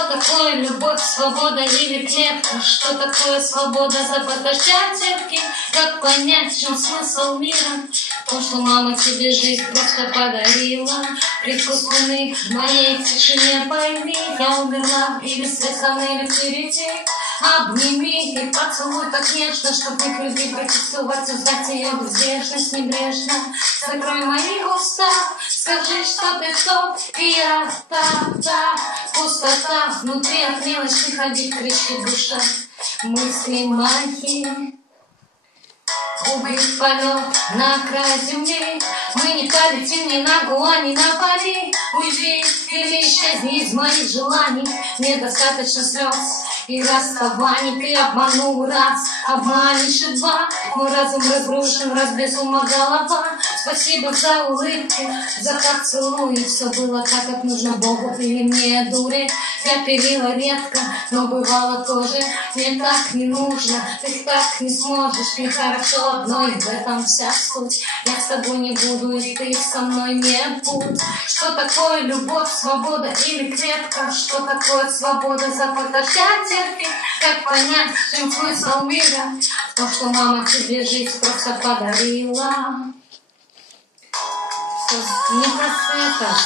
Что такое любовь, свобода или клетка? Что такое свобода за подождятельки? Как понять, в чем смысл мира? То, что мама тебе жизнь просто подарила. Привкус луны в моей тишине пойми. Я умерла или свет или впереди. Обними и поцелуй так нежно, чтоб не к любви прочувствовать, узнать ее безбрежность небрежно. Закрой мои уста, скажи, что ты тот, и я та пустота внутри от мелочных обид, кричит душа. Мысли мои убит полет на край земли. Мы не полетим ни на Гоа, ни на Бали. Уйди или исчезни из моих желаний. Недостаточно слез и расставаний. Ты обманул раз, обманешь и два. Мой разум разрушен, разбез ума голова. Спасибо за улыбки, за поцелуи. Все было так, как нужно Богу или мне, дуре. Я пилила редко, но бывало тоже. Мне так не нужно, ты так не сможешь. Мне хорошо одной, в этом вся суть. Я с тобой не буду, и ты со мной не будь. Что такое любовь, свобода или клетка? Что такое свобода за подождятельки? Как понять, в чем смысл мира? В том, что мама тебе жизнь просто подарила. Не просто это.